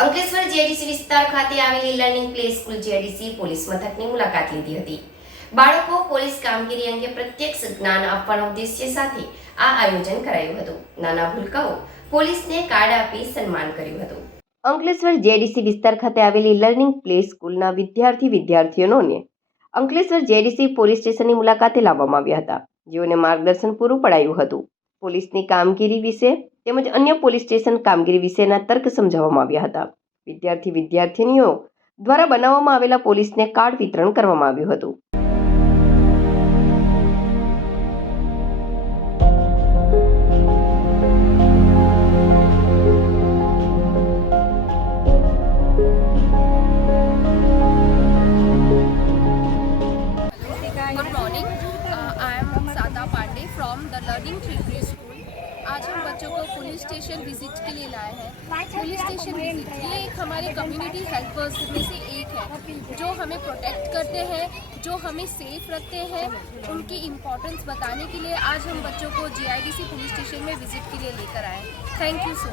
Ankleshwar JDC વિસ્તાર ખાતે આવેલી learning play school JDC police મથકની મુલાકાત લીધી હતી. બાળકો પોલીસ કામગીરી અંગે પ્રત્યક્ષ જ્ઞાન આપવાના ઉદ્દેશ્ય સાથે આ આયોજન કરાયું હતું. નાના ભૂલકાઓ પોલીસને કાર્ડ આપી સન્માન કર્યું હતું. અંકલેશ્વર જેડીસી વિસ્તાર ખાતે આવેલી લર્નિંગ પ્લે સ્કૂલના વિદ્યાર્થી વિદ્યાર્થીઓને અંકલેશ્વર જેડીસી પોલીસ સ્ટેશનની મુલાકાતે લાવવામાં આવ્યા હતા. જેઓને માર્ગદર્શન પૂરું પડાયું હતું. પોલીસની કામગીરી વિશે તેમજ અન્ય પોલીસ સ્ટેશન કામગીરી વિશેના તર્ક સમજાવવામાં આવ્યા હતા વિદ્યાર્થી વિદ્યાર્થીનીઓ દ્વારા બનાવવામાં આવેલા પોલીસને કાર્ડ વિતરણ કરવામાં આવ્યું હતું Good morning. Uh, I am Sada Pandey from the Learning Tree आज हम बच्चों को पुलिस स्टेशन विज़िट के लिए लाए हैं। पुलिस स्टेशन विज़िट ये एक हमारे कम्युनिटी हेल्पर्स में से एक है, जो हमें प्रोटेक्ट करते हैं, जो हमें सेफ़ रखते हैं, उनकी इम्पोर्टेंस बताने के लिए आज हम बच्चों को जीआईडीसी पुलिस स्टेशन में विज़िट के लिए लेकर आए थैंक यू सो